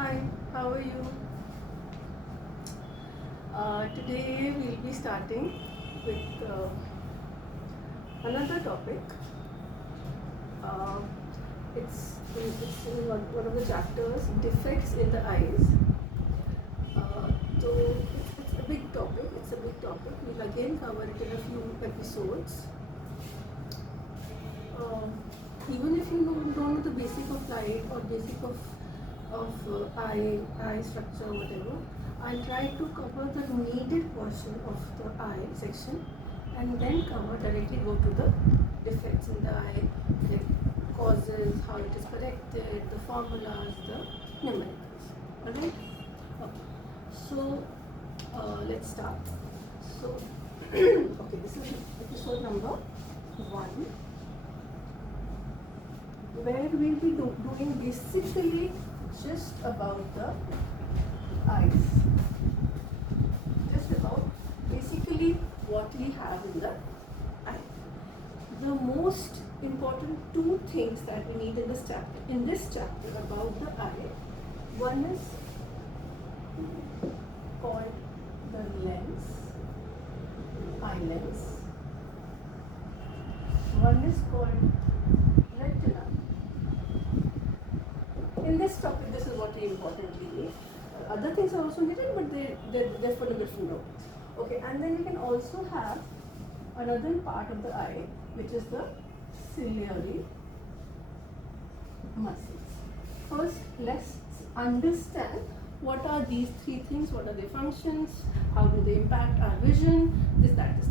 Hi, how are you? Today we'll be starting with another topic. Uh, it's in one of the chapters, defects in the eyes. So it's a big topic. It's a big topic. We'll again cover it in a few episodes. Uh, Even if you don't know the basic of light or basic of eye structure or whatever, I'll try to cover the needed portion of the eye section and then directly go to the defects in the eye, like causes, how it is corrected, the formulas, the numericals. Alright? Okay. So let's start. So okay, this is episode number 1, where we'll be doing basically just about the eyes. Just about basically what we have in the eye. The most important two things that we need in this chapter about the eye. One is called the lens, eye lens. One is called retina. In this topic, this is what we importantly need. Other things are also needed, but they're for a different purpose. Okay, and then we can also have another part of the eye, which is the ciliary muscles. First, let's understand what are these three things, what are their functions, how do they impact our vision, this, that.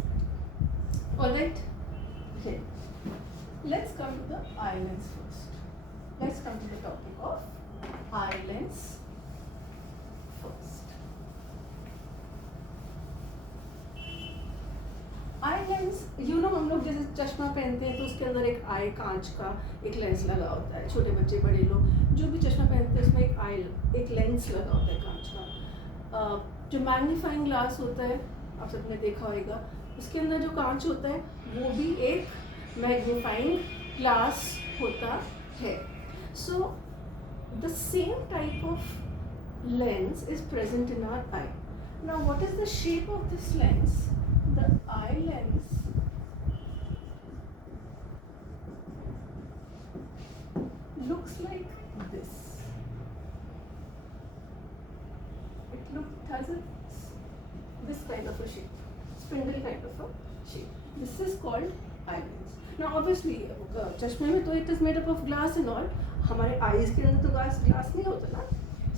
Alright? Okay. Let's come to the eye lens first. Let's come to the topic of eye lens first. Eye lens, हम लोग जैसे चश्मा पहनते हैं तो उसके अंदर एक आई कांच का एक लेंस लगा होता है. छोटे बच्चे, बड़े लोग जो भी चश्मा पहनते हैं उसमें एक लेंस लगा होता है कांच का. जो मैग्नीफाइंग ग्लास होता है, आप सबने देखा होगा, उसके अंदर जो कांच होता है वो भी एक मैग्नीफाइंग ग्लास होता है. So the same type of lens is present in our eye. Now what is the shape of this lens? The eye lens looks like this. It has this kind of a shape, spindle kind of a shape. This is called eye lens. Now obviously चश्मे में तो it is made up of glass and all. हमारे eyes के अंदर तो glass नहीं होता ना.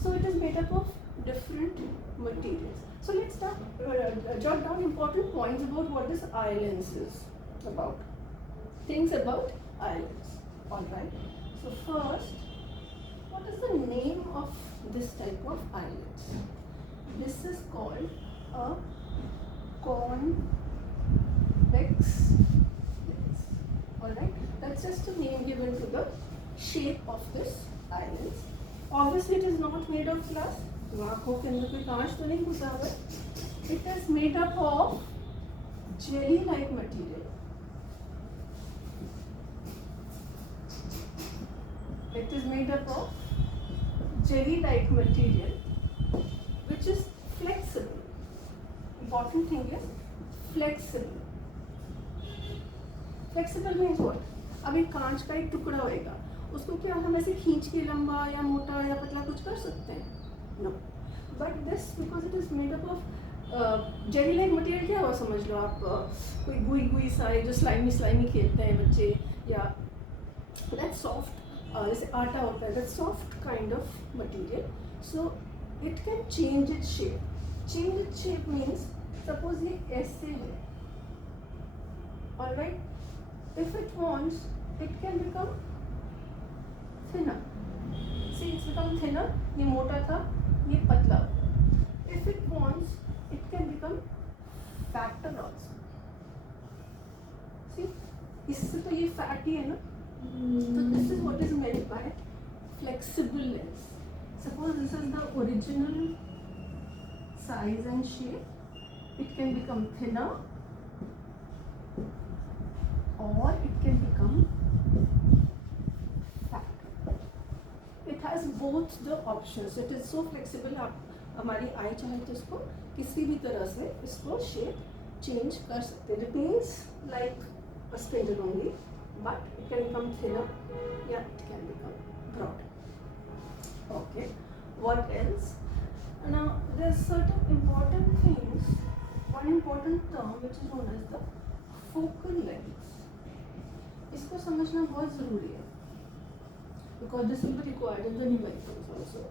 So it is made up of different materials. So let's jot down important points about what this eye lens is about. Things about eye lens. Alright. So first, what is the name of this type of eye lens? This is called a convex lens. Alright. That's just a name given to the shape of this eye lens. Obviously it is not made of glass. आँखों के अंदर कोई कांच तो नहीं घुसा हुआ है. It is made up of jelly-like material. It is made up of jelly-like material, which is flexible. Important thing is flexible. Flexible means what? अब एक कांच का एक टुकड़ा होएगा, उसको क्या हम ऐसे खींच के लंबा या मोटा या पतला कुछ कर सकते हैं? No. But this, because it is made up of jelly like material, क्या हुआ समझ लो आप, कोई गुई सा है जो स्लाइमी खेलते हैं बच्चे, या that soft जैसे आटा होता है, that soft kind of material. So it can change its shape. Change its shape means suppose ये ऐसे है, alright. If it wants, it can become thinner. See, it's become thinner. ये मोटा था, ये पतला. If it wants, it can become fatter also. See, इससे तो ये fatty है ना. So this is what is meant by flexible lens. Suppose this is the original size and shape. It can become thinner, or it can become fatter. It has both the options. It is so flexible. आप हमारी आई चाहे तो इसको किसी भी तरह से इसको शेप चेंज कर सकते हैं. It means like a spindle only, but it can become thinner. Yeah, it can become broad. Okay. What else? Now there's certain important things. One important term which is known as the focal length. इसको समझना बहुत ज़रूरी है because this will be required in the numericals also.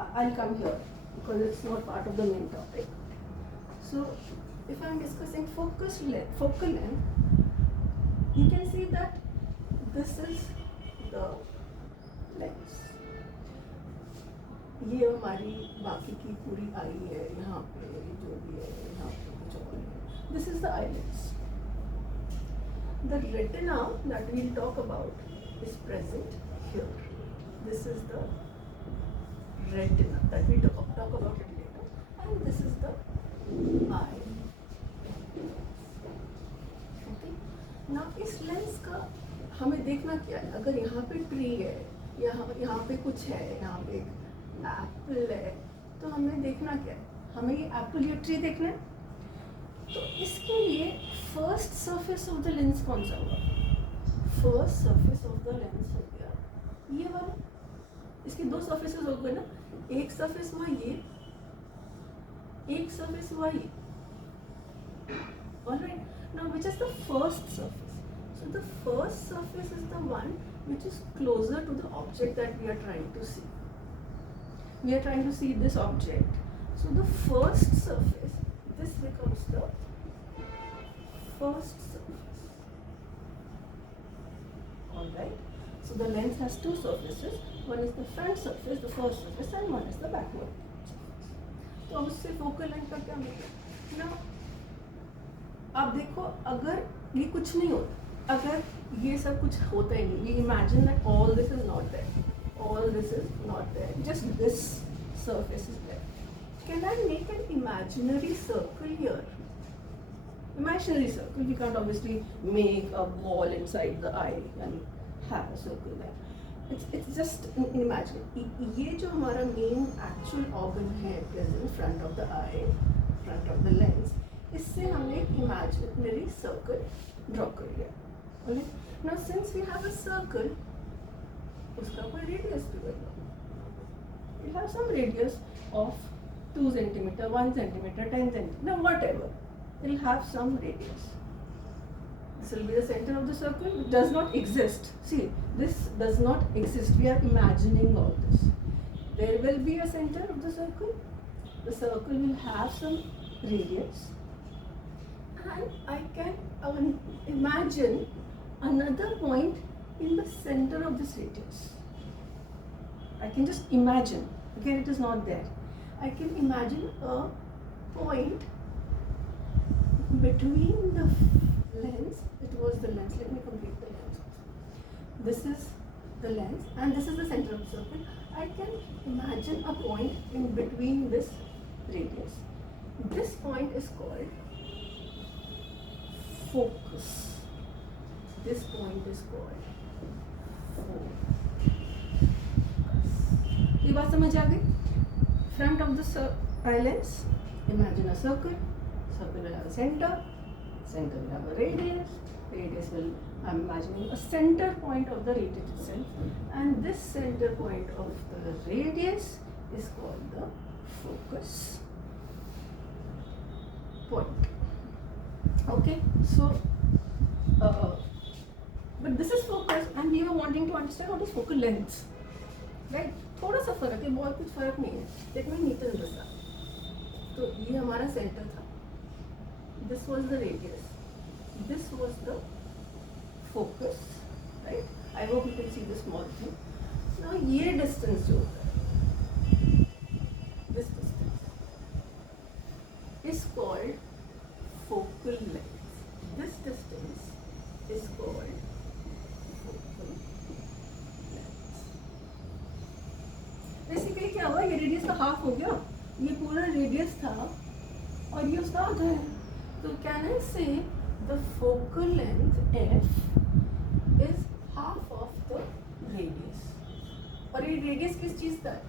I'll come here because it's not part of the main topic. So if I'm discussing focal length, you can see that this is the length. ये हमारी बाकी की पूरी आई है, यहाँ पे जो भी है, यहाँ पे कुछ और है. This is the eyelids. The retina that we'll talk about is present here. This is the retina that we talk about it later, and this is the eye. Okay. Now इस लेंस का हमें देखना क्या है. अगर यहाँ पे tree है, यहाँ पे कुछ है, यहाँ पे एप्पल है, तो हमें देखना क्या है. हमें ये एप्पल या ट्री देखना है. तो इसके लिए first surface of the lens कौन सा होगा. First surface of the lens हो गया ये वाला. इसके दो सरफेसेस हो गए ना. एक सरफेस हुआ ये, एक सरफेस हुआ ये. Alright. Now which is the first surface. So the first surface is the one which is closer to the object that we are trying to see. We are trying to see this object. So the first surface, this becomes the first surface. Alright. So the lens has two surfaces. One is the front surface, the first surface, and one is the backward surface. तो अब उससे focal length का क्या मतलब? Now, अब देखो, अगर ये कुछ नहीं होता, अगर ये सब कुछ होता ही नहीं, we imagine that all this is not there. All this is not there, just this surface is there. Can I make an imaginary circle here? Imaginary circle. We can't obviously make a ball inside the eye and have a circle there. It's just imagine. ये जो हमारा main actual organ है present front of the eye, front of the lens, इससे हमने एक imaginary circle draw कर लिया. Okay? Now since we have a circle, उसका कोई रेडियस भी होगा. We'll have some radius of 2 centimeter, 1 centimeter, 10 centimeter, whatever. It'll have some radius. This will be the center of the circle. It does not exist. See, this does not exist. We are imagining all this. There will be a center of the circle. The circle will have some radius. And I can imagine another point in the center of this radius. I can just imagine. Again, it is not there. I can imagine a point between the lens. It was the lens. Let me complete the lens. This is the lens, and this is the center of the circle. I can imagine a point in between this radius. This point is called focus. This point is called ये बात समझ आ गई. Front of the eye lens, imagine a circle. Circle will have a center. Center will have a radius. Radius will, I'm imagining a center point of the radius itself, and this center point of the radius is called the focus point. Okay, so but this is focus, and we were wanting to understand what is focal length, right? थोड़ा सा फर्क है, बहुत कुछ फर्क नहीं है. Let me neaten this up. तो ये हमारा सेंटर था. This was the radius. This was the focus, right? I hope you can see the small thing. Now ये distance जो होता है, this distance is called focal length. This distance is called focal length. Basically क्या हुआ, ये radius का half हो गया. ये पूरा रेडियस था और ये उसका आधा है. तो कैन आई से the focal length f is half of the और ये रेडियस किस चीज़ का है?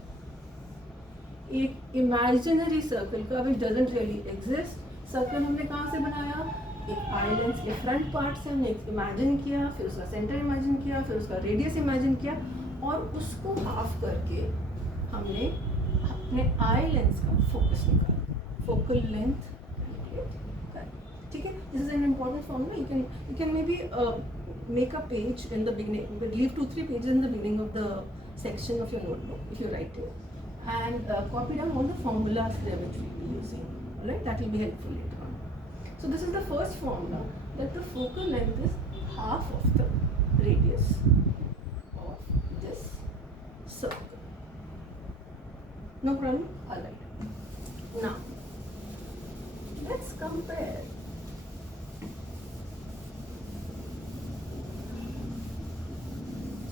एक इमेजिनरी सर्कल का, विच डजंट रियली एग्जिस्ट। सर्कल हमने कहाँ से बनाया? एक आई लेंस के फ्रंट पार्ट से हमने इमेजिन किया, फिर उसका सेंटर इमेजिन किया, फिर उसका रेडियस इमेजिन किया, और उसको हाफ करके हमने अपने आई लेंस का फोकस निकाला, फोकल लेंथ। ठीक है, this is an important formula. You can maybe make a page in the beginning, leave 2-3 pages in the beginning of the section of your notebook if you're writing, and copy down all the formulas there which we'll be using. All right, that will be helpful later on. So this is the first formula, that the focal length is half of the radius of this circle. No problem? All right. Now let's compare.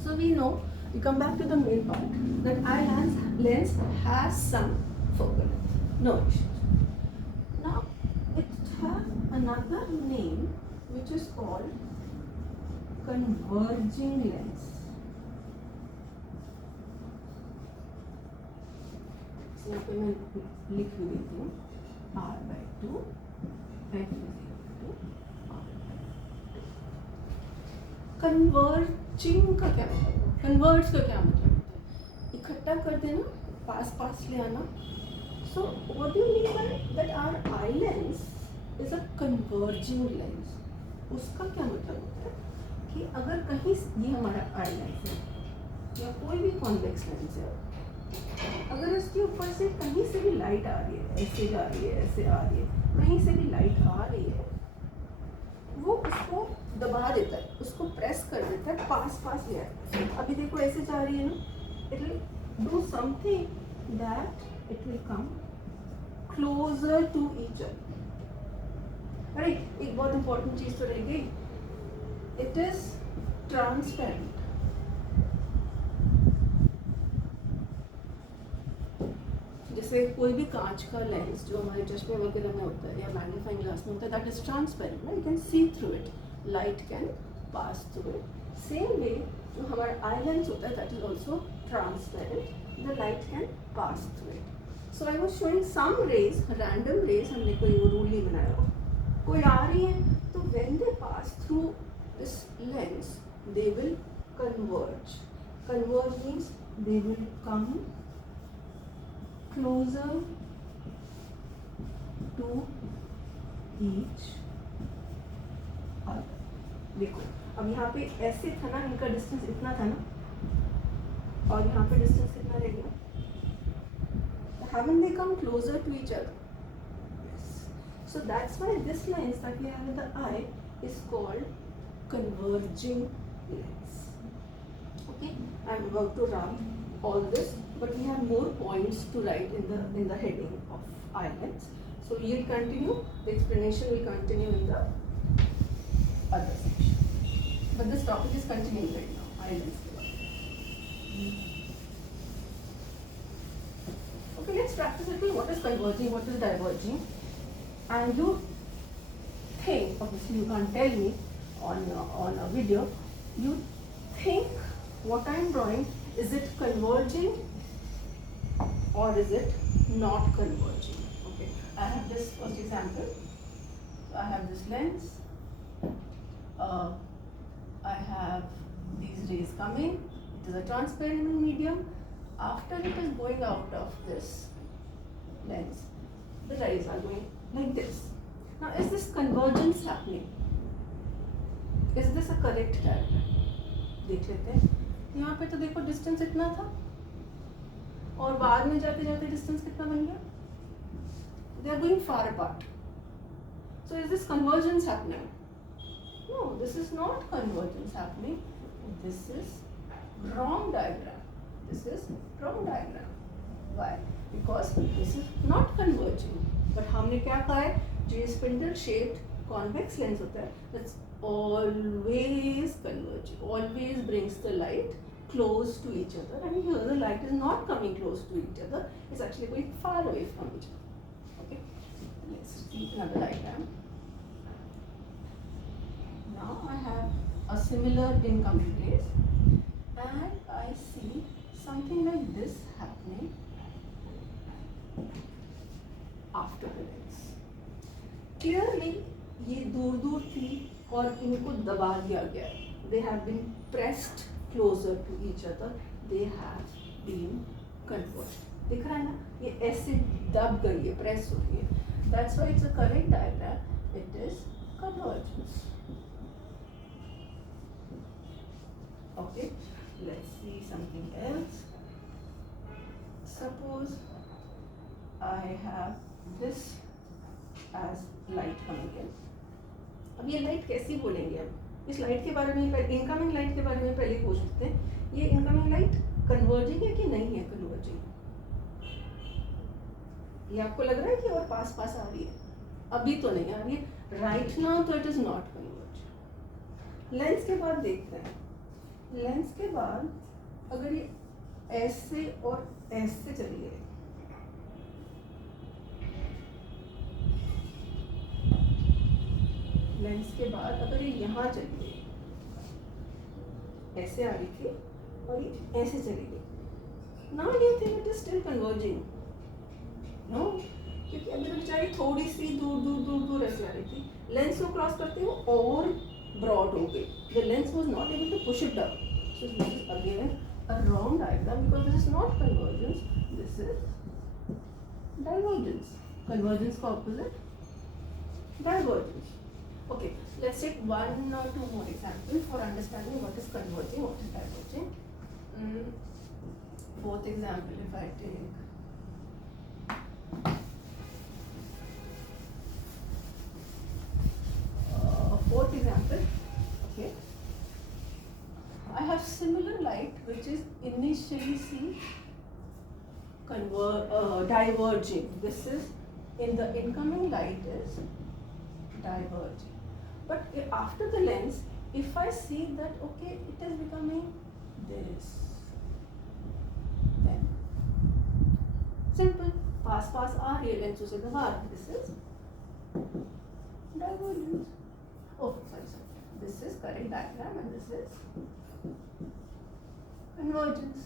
So we know, we come back to the main part, that eye lens has some focal length, no issues. Now it has another name which is called converging lens. So यहाँ पे मैं लिख भी देती हूँ, R/2 F is equal to R/2. Converging का क्या मतलब है? कन्वर्ज का क्या मतलब होता है? इकट्ठा कर देना, पास पास ले आना. So what do you mean by that our eye lens is a converging lens? उसका क्या मतलब होता है कि अगर कहीं, ये हमारा आई लेंस है या कोई भी कॉन्वेक्स लेंस है, अगर इसके ऊपर से कहीं से भी लाइट आ रही है, ऐसे जा रही है, ऐसे आ रही है, कहीं से भी लाइट आ रही है, वो उसको दबा देता है, उसको प्रेस कर देता है, पास पास ले आता है. अभी देखो ऐसे जा रही है ना, it will do something that it will come closer to each other. अरे एक बहुत इंपॉर्टेंट चीज तो रह गई, इट इज ट्रांसपेरेंट. जैसे कोई भी कांच का लेंस जो हमारे चश्मे वगैरह में होता है या मैग्नीफाइंग ग्लास में होता है, that is transparent, you can see through it, light can pass through it. Same way जो हमारा आई लेंस होता है, that is also transparent, the light can pass through it. So I was showing some rays, random rays, हमने कोई वो rule नहीं बनाया, कोई आ रही है तो when they pass through this lens they will converge. Converge means they will come closer to each other. देखो अब यहाँ पे ऐसे था ना, इनका डिस्टेंस इतना था ना, और यहाँ पे डिस्टेंस कितना रह गया? Haven't they come closer to each other? Yes. So that's why this lens that we have in the eye is called converging lens. Okay, I'm about to run all this, but we have more points to write in the heading of eye lens. So we will continue, the explanation will continue in the other section. But this topic is continuing right now, eye lens. Okay, let's practice a little. What is converging, what is diverging? And you think, obviously you can't tell me on a video, you think what I am drawing, is it converging or is it not converging? Okay, I have this first example. So I have this lens, I have these rays coming, it is a transparent medium. After it is going out of this lens, the rays are going like this. Now is this convergence happening? Is this a correct diagram? देख लेते हैं. यहाँ पे तो देखो distance इतना था, और बाद में जाते जाते डिस्टेंस कितना बन गया? They are going far apart. So is this convergence happening? No, this is not convergence happening. This is wrong diagram. This is wrong diagram. Why? Because this is not converging. But हमने क्या कहा है? जो ये spindle shaped convex lens होता है, that's always converging, always brings the light close to each other, and here the light is not coming close to each other, it's actually going far away from each other. Okay, let's see another diagram. Now I have a similar incoming rays and I see something like this happening after the lens. Clearly ये दूर दूर थी और इनको दबा दिया गया. They have been pressed closer to each other. They have been converged. दिख रहा है ना, ये ऐसे दब गई है, प्रेस हो रही है. That's why it's a correct diagram. It is convergence. Okay, let's see something else. Suppose I have this as light coming in. अब ये लाइट कैसी बोलेंगे हम? इस लाइट के बारे में, इनकमिंग लाइट के बारे में पहले पूछ सकते हैं. ये इनकमिंग लाइट कन्वर्जिंग है कि नहीं है कन्वर्जिंग? ये आपको लग रहा है कि और पास पास आ रही है? अभी तो नहीं आ रही है. राइट नाउ तो it is not converge. Lens के बाद देखते हैं. लेंस के बाद अगर ये ऐसे और ऐसे चली गई, लेंस के बाद अगर ये यहाँ चली गई, ऐसे आ रही थी और ये ऐसे चली गई, now do you think it is still converging? No, क्योंकि अभी तो बेचारी थोड़ी सी दूर दूर दूर दूर ऐसे आ रही थी. लेंस को क्रॉस करते हुए और ब्रॉड हो गई. The lens was not able to push it down. So this is again a wrong diagram because this is not convergence, this is divergence. Convergence का opposite divergence. Okay, let's take one or two more examples for understanding what is converging, what is diverging. Fourth example, if I take fourth example, okay, I have similar light which is initially seen diverging. This is in the incoming light is diverging. But after the lens, if I see that okay, it is becoming this, then simple, pass pass आ रही है lens उसे दबा. This is divergence. Oh, sorry. This is correct diagram and this is convergence.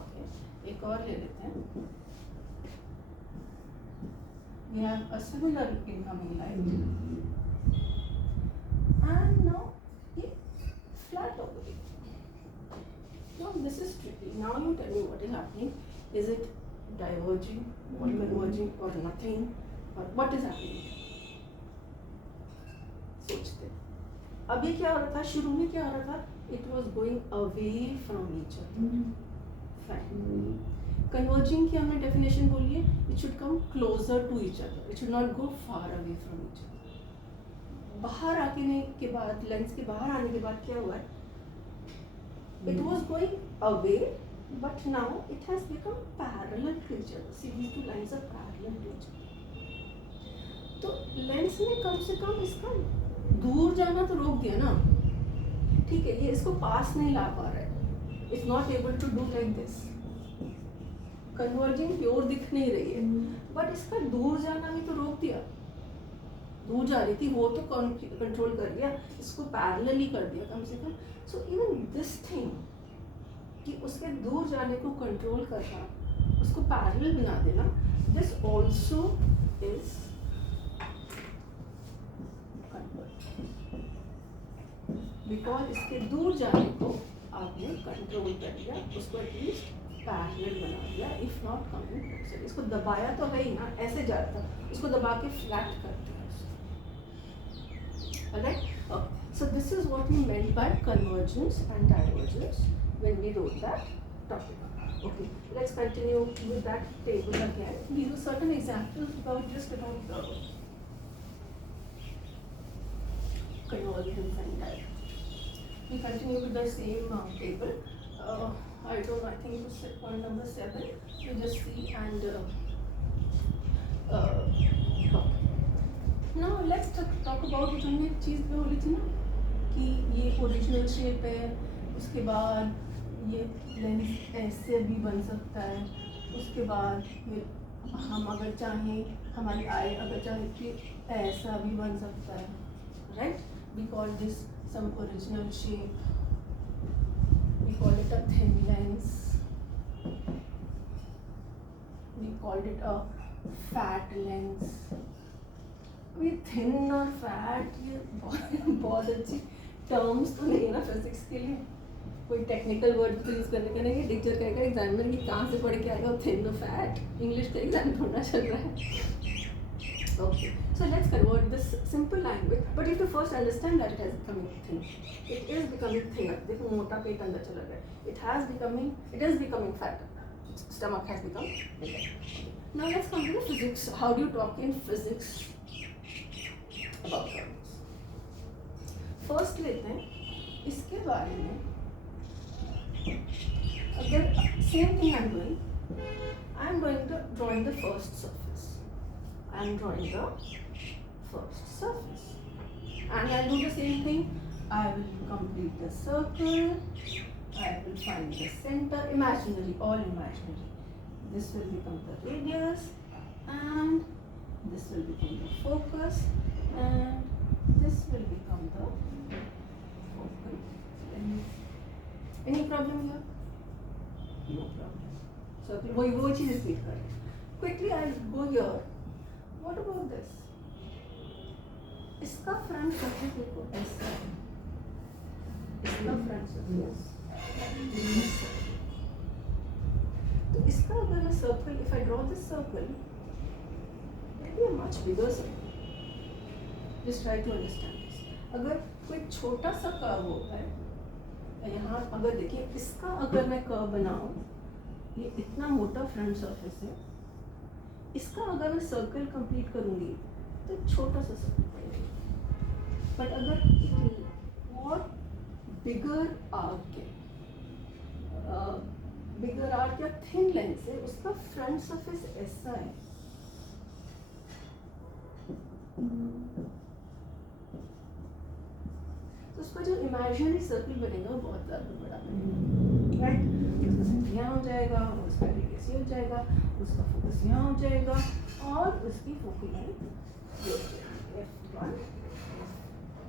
Okay, एक और ले लेते हैं. We have a similar incoming light and now it flat over here. Now this is tricky. Now you tell me what is happening. Is it diverging or converging or nothing, or what is happening? सोचते. अब ये क्या हो रहा था? शुरू में क्या हो रहा था? It was going away from each other. Fine. Converging की हमने definition बोली है. It should come closer to each other. It should not go far away from each other. बाहर आने के बाद, लेंस के बाहर आने के बाद क्या हुआ? It was going away, but now it has become parallel to each other. See, these two lines are parallel to each other. तो लेंस ने कम से कम इसका दूर जाना तो रोक दिया ना. ठीक है, ये इसको पास नहीं ला पा रहा है. It's not able to do like this. Converging pure दिख नहीं रही है, बट इसका दूर जाना भी तो रोक दिया. दूर जा रही थी वो तो कंट्रोल कर लिया, इसको पैरेलल ही कर दिया कम से कम. सो इवन दिस थिंग कि उसके दूर जाने को कंट्रोल करना, उसको पैरेलल बना देना, दिस ऑल्सो इज बिकॉज इसके दूर जाने को आपने कंट्रोल कर लिया, उसको एटलीस्ट पैरेलल बना दिया, इफ नॉट कमिंग क्लोजर. इसको दबाया तो है ही ना, ऐसे जाता, उसको दबा के फ्लैट कर दिया. Alright? Okay. So this is what we meant by convergence and divergence when we wrote that topic. Okay, let's continue with that table again. These are certain examples about the convergence and divergence. We continue with the same table. I don't know, I think it was point number 7. You just see and talk. Now let's talk about जो हमने एक चीज़ पे बोली थी ना कि ये original shape है, उसके बाद ये लेंस ऐसे भी बन सकता है, उसके बाद हम अगर चाहें, हमारी आई अगर चाहे कि ऐसा भी बन सकता है. Right, we call this some original shape. We call it a thin lens, we called it a fat lens. अभी थिन और फैट ये बहुत अच्छी टर्म्स तो नहीं है ना फिजिक्स के लिए, कोई टेक्निकल वर्ड तो यूज़ करने का नहीं है। टीचर कहेगा एग्जामिनर कि कहाँ से पढ़ के आएगा वो थिन और फैट, इंग्लिश का एग्जाम थोड़ा चल रहा है। Okay, so let's convert this simple language, but you to first understand that it has becoming thin, it is becoming thinner. देखो मोटा पेट अंदर चला गया, it is becoming fatter, stomach has become bigger. Now let's come to the physics. How do you talk in physics about hormones? First लेते हैं इसके बारे में, अगर same thing I'm doing, I'm going to drawing the first surface. I'm drawing the first surface, and I'll do the same thing. I will complete the circle. I will find the center, imaginary, all imaginary. This will become the radius, and this will become the focus, and this will become the focal length. Any problem here? No problem. So वो चीज़ repeat कर रहे हैं. Quickly I'll go here. What about this? इसका front surface देखो ऐसा है. इसका front surface. तो इसका अगर मैं circle, if I draw this circle, it be a much bigger circle. Just try to understand this. अगर कोई छोटा सा कर्व होता है यहाँ, अगर देखिए इसका अगर मैं कर्व बनाऊँ, ये इतना मोटा फ्रंट सरफेस है, इसका अगर मैं सर्कल कंप्लीट करूँगी तो छोटा सा सर्कल पड़ेगा. बट अगर और बिगर आर्क है, बिगर आर्क या थिन लेंस है, उसका फ्रंट सरफेस ऐसा है, तो उसका जो इमेजिनरी सर्कल बनेगा वो बहुत ज़्यादा बड़ा बनेगा, राइट. उसका सेंटर यहाँ हो जाएगा, उसका रेडियस ये हो जाएगा, उसका फोकस यहाँ हो जाएगा, और उसकी फोकल लेंथ ये हो जाएगी F1,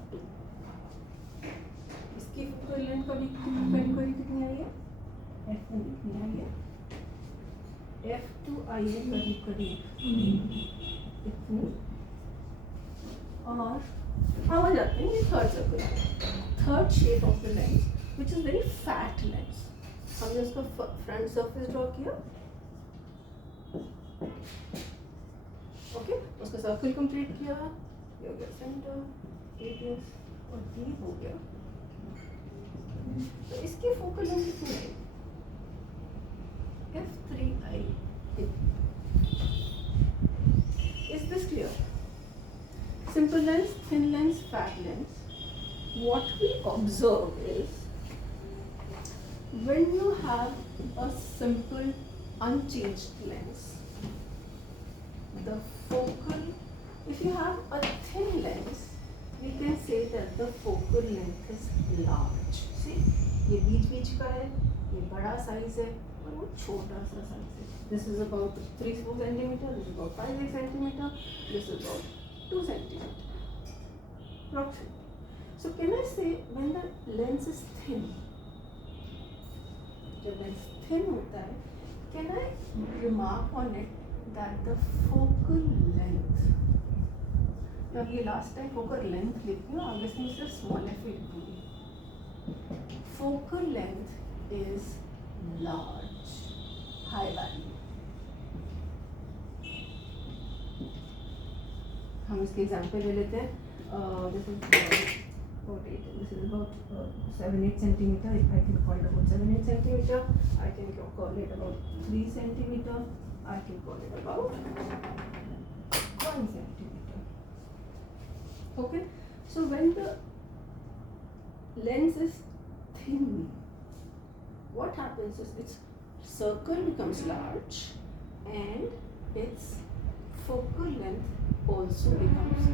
F2. इसकी फोकल लेंथ कभी कितनी आई है? F1 कितनी आई है? F2 आई है करीब इतनी. और अब आ जाते हैं ये third circle, third shape of the lens which is very fat lens. हमने उसका फ्रंट सरफेस ड्रॉ किया, ओके, उसका सर्कल कंप्लीट किया, ये हो गया सेंटर, रेडियस, और ये हो गया. तो इसकी फोकल लेंथ कितनी है? F3i. Is this clear? Simple lens, thin lens, fat lens. What we observe is when you have a simple unchanged lens, the focal, if you have a thin lens, we can say that the focal length is large. See, ये बीच का है, ये बड़ा size है, और वो छोटा सा साइज है. This is about 3-4 centimeter, this is about 5-8 centimeter, this is about 2 centimeter. Approximately. So can I say when the lens is thin, जब lens thin होता है, can I remark on it that the focal length, मैं ये last time focal length लिखी हूँ, आगे से मैं सिर्फ small f लिखूँगी. Focal length is large, high value. हम इसके एग्जाम्पल ले लेते हैं. This is about 7-8 centimeter. I can call it about 7-8 centimeter. I can call it about 3 centimeter. I can call it about 1 centimeter. Okay. So when the lens is thin, what happens is its circle becomes large and its focal length also becomes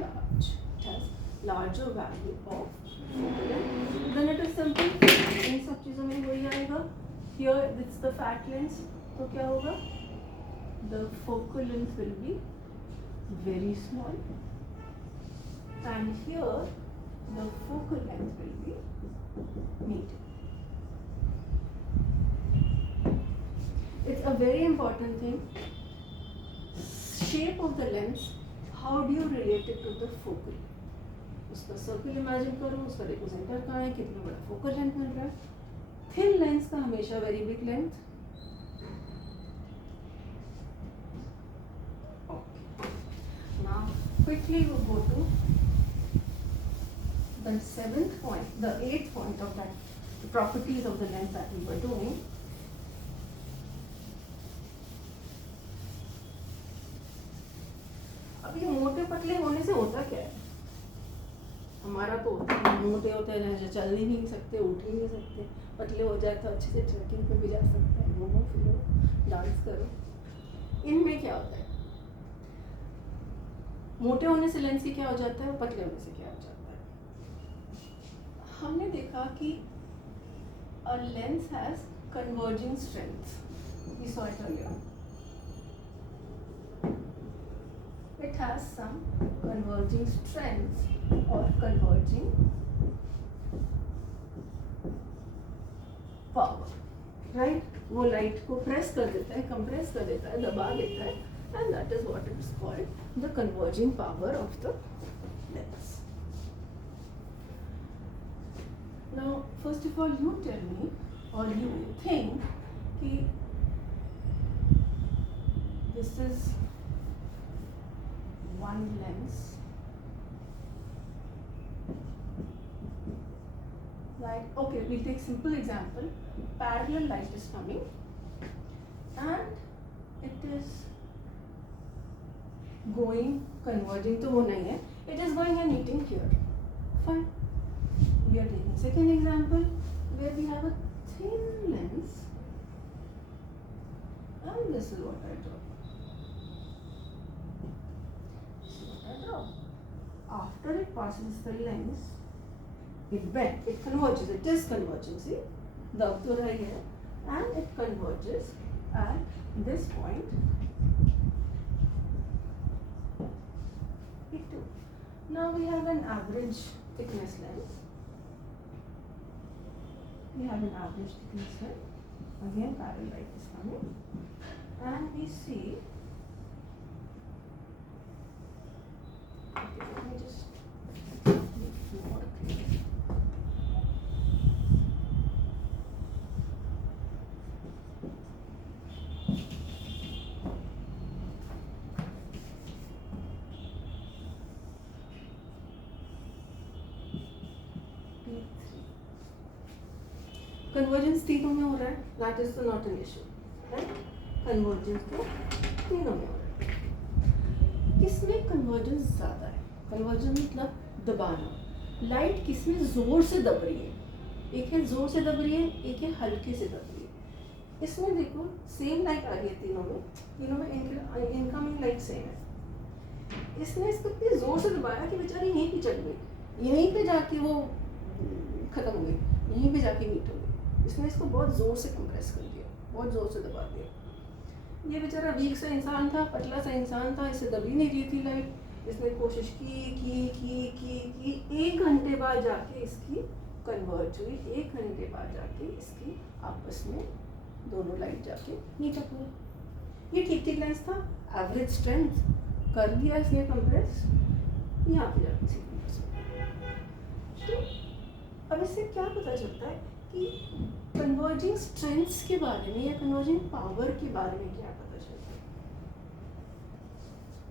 large. It has larger value of focal length. Then it is simple. इन सब चीज़ों में वही आएगा. Here it's the fat lens. तो क्या होगा? The focal length will be very small. And here the focal length will be medium. very important thing, shape of the lens, how do you relate it to the focal? उसका circle imagine करो, उसका देखो centre कहाँ है, कितना बड़ा focal length मिल रहा है. थिन लेंस का हमेशा very big length. Now quickly we go to the seventh point, the eighth point of that, the properties of the lens that we were doing. अब ये मोटे पतले होने से होता क्या है? हमारा तो होता है मोटे होते हैं जैसे चल ही नहीं सकते, उठ ही नहीं सकते. पतले हो जाए तो अच्छे से ट्रैकिंग पे भी जा सकते हैं, घूमो फिरो, डांस करो. इनमें क्या होता है? मोटे होने से लेंस की क्या हो जाता है और पतले होने से क्या हो जाता है? हमने देखा कि a lens has converging strengths. We saw it earlier. It has some converging strengths or converging power, right? वो लाइट को प्रेस कर देता है, कंप्रेस कर देता है, दबा देता है, and that is what it is called the converging power of the lens. Now, first of all, you tell me or you think कि this is one lens, like okay, we'll take simple example. Parallel light is coming and it is going, converging तो वो नहीं है, it is going and meeting here. Fine. We are taking second example where we have a thin lens and this is what I draw. This is what I draw. After it passes the lens, it bends, it converges, it is converging, see? दब तो रही है and it converges at this point. P2. Now we have an average thickness lens. We have an average thickness lens. Again, parallel light is coming, and we see. Okay, let me just make it more clear. Convergence तीनों में हो रहा है, that is not an issue, right? Convergence तो तीनों में हो रहा है. किसमें कन्वर्जेंस ज़्यादा है? कन्वर्जेंस मतलब दबाना. लाइट किसमें ज़ोर से दब रही है? एक है ज़ोर से दब रही है, एक है हल्के से दब रही है. इसमें देखो सेम लाइट आ रही है तीनों में इनकमिंग लाइट सेम है. इसने इसको इतनी ज़ोर से दबाया कि बेचारी यहीं पे चल गई, यहीं पे जाके वो ख़त्म हो गई, यहीं पे जाके मीट हो गई. इसने इसको बहुत ज़ोर से कंप्रेस कर दिया, बहुत ज़ोर से दबा दिया. ये बेचारा वीक सा इंसान था, पतला सा इंसान था, इसे दब ही नहीं रही थी लाइट. इसने कोशिश की 1 घंटे बाद जाके इसकी कन्वर्ज हुई. 1 घंटे बाद जाके इसकी आपस में दोनों लाइट जाके मीट अप हुई. ये ठीक लेंस था, एवरेज स्ट्रेंथ कर दिया इसने कंप्रेस, यहाँ पे जाके इसी कंप्रेस. तो अब इससे क्या पता चलता है कि कन्वर्जिंग स्ट्रेंथ्स के बारे में या कन्वर्जिंग पावर के बारे में क्या पता चलता है?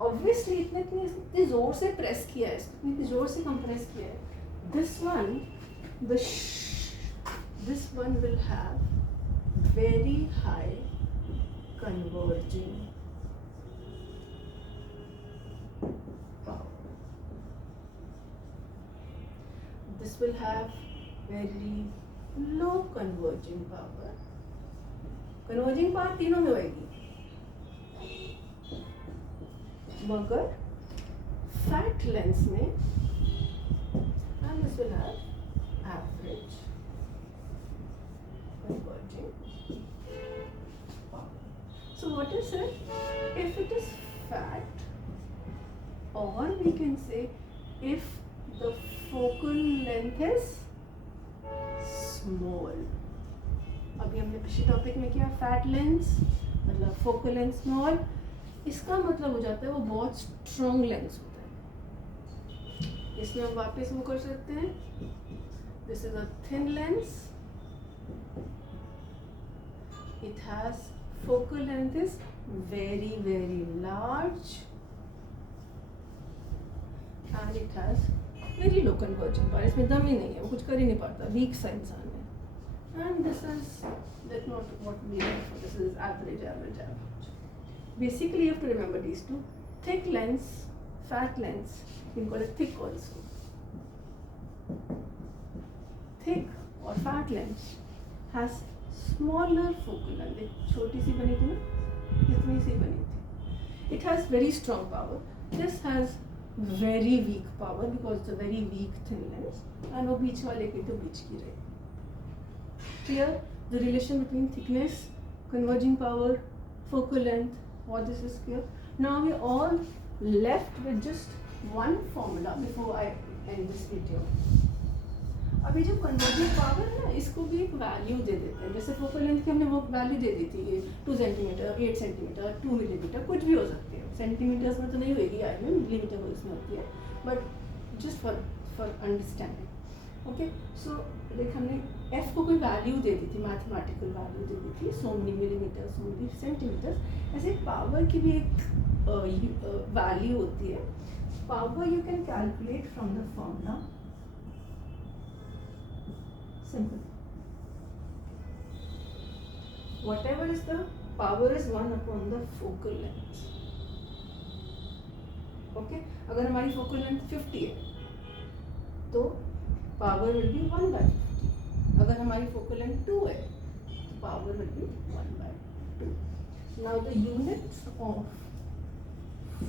ऑब्वियसली इतने जोर से प्रेस किया है, इतने जोर से कंप्रेस किया है. This one will have very high converging power. This will have very low converging power. Converging power तीनों में होगी, मगर फैट लेंस में and this will have average converging power. So what is it? If it is fat, or we can say if the focal length is small. अभी हमने पिछले topic में किया फैट लेंस मतलब फोकल लेंथ स्मॉल, इसका मतलब हो जाता है वो बहुत स्ट्रॉन्ग लेंस होता है। इसमें हम वापस वो कर सकते हैं, this is a thin lens, it has focal length is very large and it has very low converging power. इसमें दम ही नहीं है, वो कुछ कर ही नहीं पाता, वीक सा इंसान है। and this is that not what we need for, this is average. Basically you have to remember these two, thick lens, fat lens, you can call it thick also. Thick or fat lens has smaller focal length, एक छोटी सी बनी थी ना, इतनी सी बनी थी। It has very strong power. This has very weak power because it's a very weak thin lens, and वो बीच वाले की तो बीच की रही। Clear the relation between thickness, converging power, focal length, all this is clear. Now we all left with just one formula before I end this video. अभी जो converging power है ना, इसको भी एक वैल्यू दे देते हैं। जैसे फोकल लेंथ की हमने वो वैल्यू दे दी थी 2 सेंटीमीटर, 8 सेंटीमीटर, 2 मिलीमीटर, कुछ भी हो सकती है। सेंटीमीटर्स में तो नहीं होगी आई में, मिलीमीटर में इसमें होती है, but just for understanding. Okay, so देख हमने एफ को कोई वैल्यू दे दी थी, मैथमेटिकल वैल्यू दे दी थी, so many millimetre, so many centimetre. ऐसे पावर की भी एक वैल्यू होती है। Power you can calculate from the formula, simple. Whatever is the power is 1 upon the focal length. Okay, अगर हमारी focal length 50 है तो power will be 1 by 50. अगर हमारी focal length 2 है तो power will be 1 by 2. Now the units of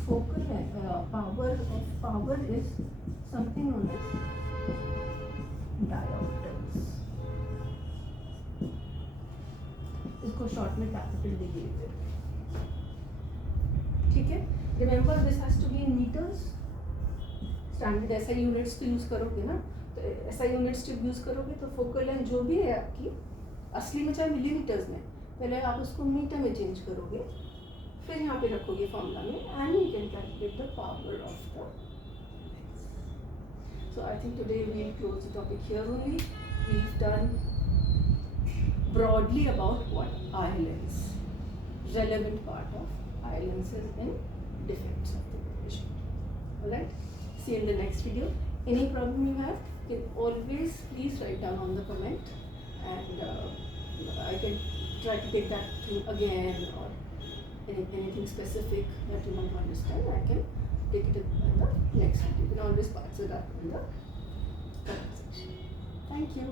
focal length, power is something known as diopters. इसको short में कैपिटल डी लिखते हैं, ठीक है। Remember this has to be in metres. Standard SI units तो use करोगे ना, तो एसआई यूनिट्स जब यूज़ करोगे तो फोकल लेंथ जो भी है आपकी, असली में चाहे मिलीमीटर्स में, पहले आप उसको मीटर में चेंज करोगे, फिर यहाँ पे रखोगे फॉर्मूला में, and you can calculate the power of the lens. So I think today we will close the topic here only. We have done broadly about what eye lens, relevant part of eye lenses and defects of the vision. Alright, see you in the next video. Any problem you have, you can always please write down on the comment, and I can try to take that through again, or anything specific that you might understand, I can take it in the next video. You can always pass it up in the comment section. Thank you.